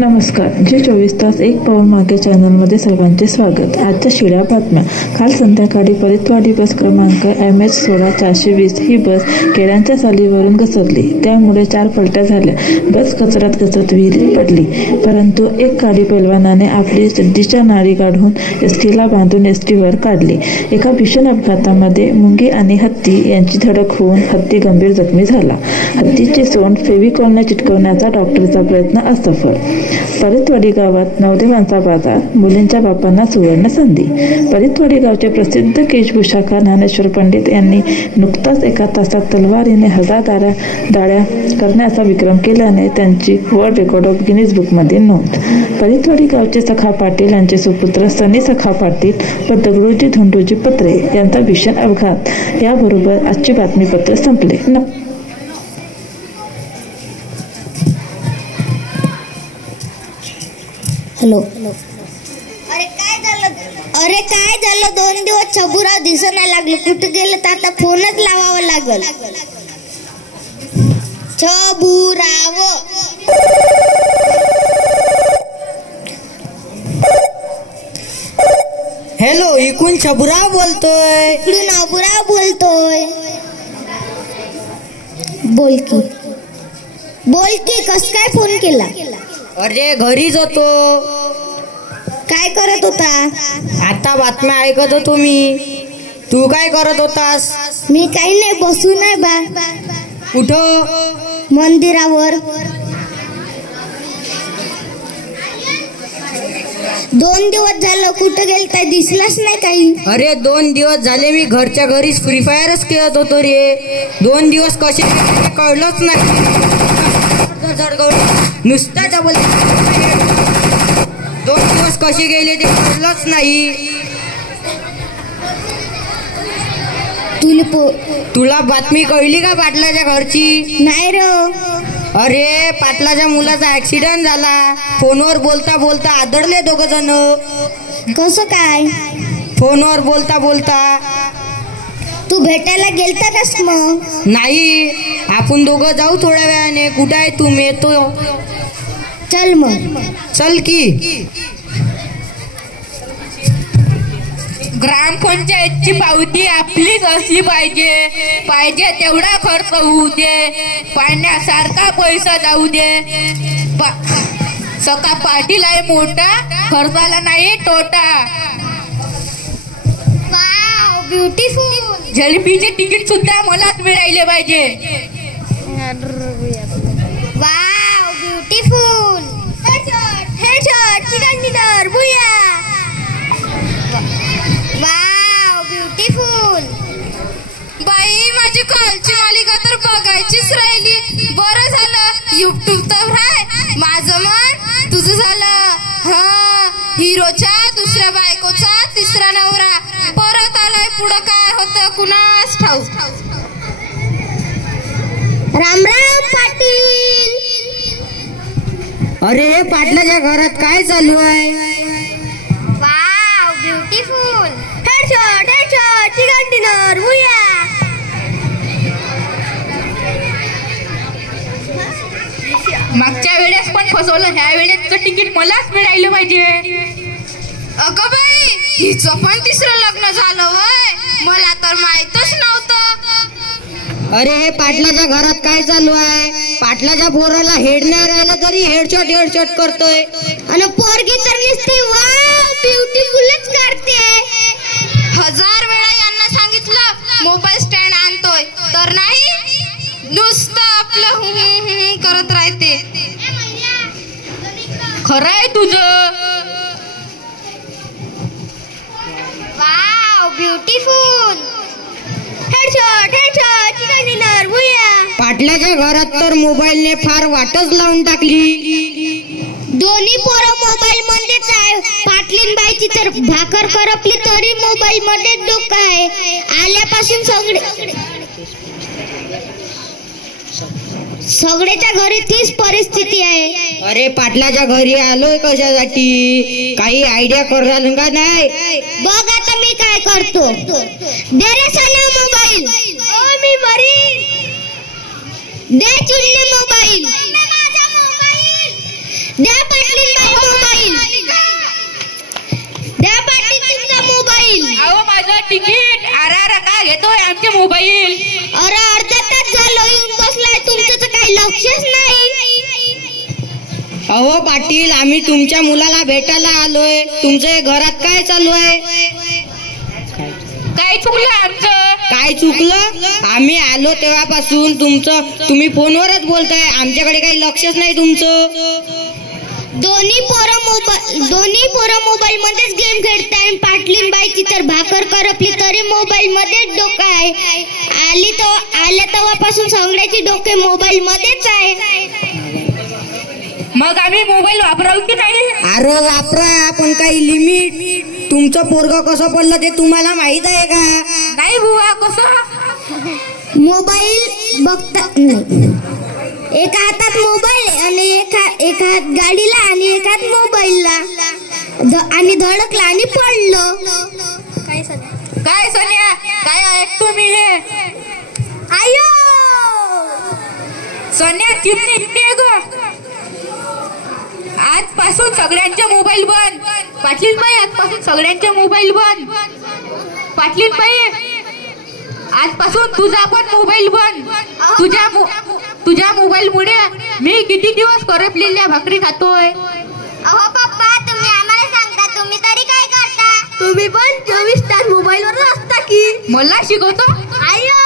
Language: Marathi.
नमस्कार. जी 24 तास एक पाऊल मागे चॅनलमध्ये सर्वांचे स्वागत. आजच्या शिळ्या बातम्या. काल संध्याकाळी परितवाडी बस क्रमांक MH16420 ही बस केळ्यांच्या सालीवरून घसरली. त्यामुळे 4 पलट्या झाल्या. बस कचऱ्यात घसरत विहिरीत पडली. परंतु एक काडी पैलवानाने आपली चड्डीच्या नाडी काढून एसटीला बांधून एसटीवर काढली. एका भीषण अपघातामध्ये मुंगी आणि हत्ती यांची धडक होऊन हत्ती गंभीर जखमी झाला. हत्तीचे सोंड फेविकॉलने चिटकवण्याचा डॉक्टरचा प्रयत्न असफल. परितवाडी गावात नवदेवांचा बाजार, मुलींच्या बापांना सुवर्ण संधी. परितवाडी गावचे प्रसिद्ध वेशभूषाकार ज्ञानेश्वर पंडित यांनी नुकताच एका तासात तलवारीने 1000 दाड्या करण्याचा विक्रम केल्याने त्यांची वर्ल्ड रेकॉर्ड ऑफ गिनीज बुकमध्ये नोंद. परितवाडी गावचे सखा पाटील यांचे सुपुत्र सनी सखा पाटील व दगडूजी धोंडूजी पत्रे यांचा भीषण अपघात. याबरोबर आजची बातमीपत्र संपले. हॅलो. अरे काय झालं 2 दिवस छबुराव दिसायला लागले. कुठे गेले तर आता फोनच लावावा लागल. छबुराव. हॅलो, इकडून छबुराव बोलतोय. इकडून अबुराव बोलतोय. बोल की कस काय फोन केला? अरे घरीच होतो. काय करत होता? आता बातम्या ऐकत होतो मी. तू काय करत होतास? मी काही नाही, बसून आहे बा. कुठं? मंदिरावर. 2 दिवस झालं कुठं गेलता, दिसलाच नाही काही. अरे 2 दिवस झाले मी घरच्या घरीच फ्री फायरच खेळत होतो रे. 2 दिवस कसे कळलंच नाही. नुसता डबल 2 दिवस कसे गेले ते कळलंच नाही. तुला बातमी कळली का पाटलाच्या घरची? नाही रे. अरे पाटलाच्या मुलाचा ऍक्सिडेंट झाला. फोनवर बोलता बोलता आदळले 2 जण. कसं काय? फोनवर बोलता बोलता. तू भेटायला गेलता कस मग? नाही, आपण दोघं जाऊ थोड्या वेळाने. कुठे आहे तू? मी येतो. चल मग. चल की. ग्रामपंचायतची पावती आपलीच असली पाहिजे तेवढा खर्च होऊ दे. पाण्यासारखा पैसा जाऊ दे. सका पाटील आहे मोठा, खर्चाला नाही तोटा. Wow, beautiful. जलबीचे तिकीट सुद्धा मलाच मिळाले पाहिजे. Wow, beautiful. Headshot chicken dinner. Booyah. Wow, beautiful. बाई, माझी कालची मालिका तर बघायचीच राहिली. बरं झालं युट्यूब तर आहे. माझं मन तुझं झालं. हिरोच्या दुसऱ्या बायकोचा 3रा नवरा परत आलाय. पुढं काय होतं कुणास ठाऊक. राम राम पाटील. अरे पाटलाच्या घरात काय चालू आहे? Wow, beautiful. Headshot chicken dinner. Booyah. मागच्या वेळेस पण फसवलं, ह्या वेळेसचं तिकीट मलाच मिळायला पाहिजे. अगं बाई, हिचं पण 3रं लग्न झालं वय. मला तर माहीतच नव्हतं. अरे हे पाटलाच्या घरात काय चालू आहे? पाटलाच्या पोराला हेड नाही राहिला तरी हेडशॉट करतोय. आणि पोरगी तर नुसती वाव ब्युटिफुलच करते. 1000 वेळा यांना सांगितलं मोबाईल स्टँड आणतोय तर नाही, नुसतं आपलं करत राहते. खरं आहे तुझं. Wow, beautiful. Headshot chicken dinner. Booyah. पाटलाच्या घरात तर मोबाईलने फार वाटच लावून टाकली. दोन्ही पोरं मोबाईल मध्येच आहे. पाटलीन बाईची तर भाकर करपली तरी मोबाईल मध्येच डोकं आहे. आल्यापासून सगळ्याच्या घरी तीच परिस्थिती आहे. अरे पाटलाच्या घरी आलोय कशासाठी? काही आयडिया करणार का नाही? बघ आता मी काय करतो. दे रे साला मोबाईल. मी मरीन. दे चिमणे मोबाईल. माझा पाटील मोबाईल, द्या पाटील तुमचा मोबाईल. अहो माझं तिकीट. अरे का घेतोय आमचे मोबाईल? अरे अर्धा तास झालं येऊन बसलाय, तुमचं तर काही लक्षच नाही. अहो पाटील, आम्ही तुमच्या मुलाला भेटायला आलोय. तुमच्या घरात काय चालू आहे? काय चुकलं आमचं? काय चुकलं? आम्ही आलो तेव्हापासून तुम्ही फोनवरच बोलताय. आमच्याकडे काही लक्षच नाही तुमचं. दोन्ही पोरं मोबाईल मध्येच गेम खेळताय. पाटलीन बाईची तर भाकर करपली तरी मोबाईल मध्येच डोकं आहे. आल्या तेव्हापासून सगळ्याची डोके मोबाईल मध्येच आहे. मग आम्ही मोबाईल वापराव की नाही? अरे वापरा, पण काही लिमिट. तुमचं पोरगं कसं पडलं ते तुम्हाला माहित आहे का? नाही बुवा. कसं? मोबाईल बघता एका हातात मोबाईल आणि एका हात गाडीला आणि एका हात मोबाईलला आणि धडकला आणि पडलं. काय सोन्या, काय ऐकतो मी हे? आयो सोन्या चिमणी ग. आजपासून सगळ्यांचे मोबाईल बंद. पाटील बाई, आजपासून सगळ्यांचे मोबाईल बंद. पाटील बाई, आजपासून तुझा पण मोबाईल बंद. तुझ्या मोबाईल मुळे मी किती दिवस करपलेल्या भाकरी खातोय. अहो पप्पा, तुम्ही आम्हाला सांगता, तुम्ही तरी काय करता? तुम्ही पण 24 तास मोबाईलवर असता की? मला शिकवतो? आयो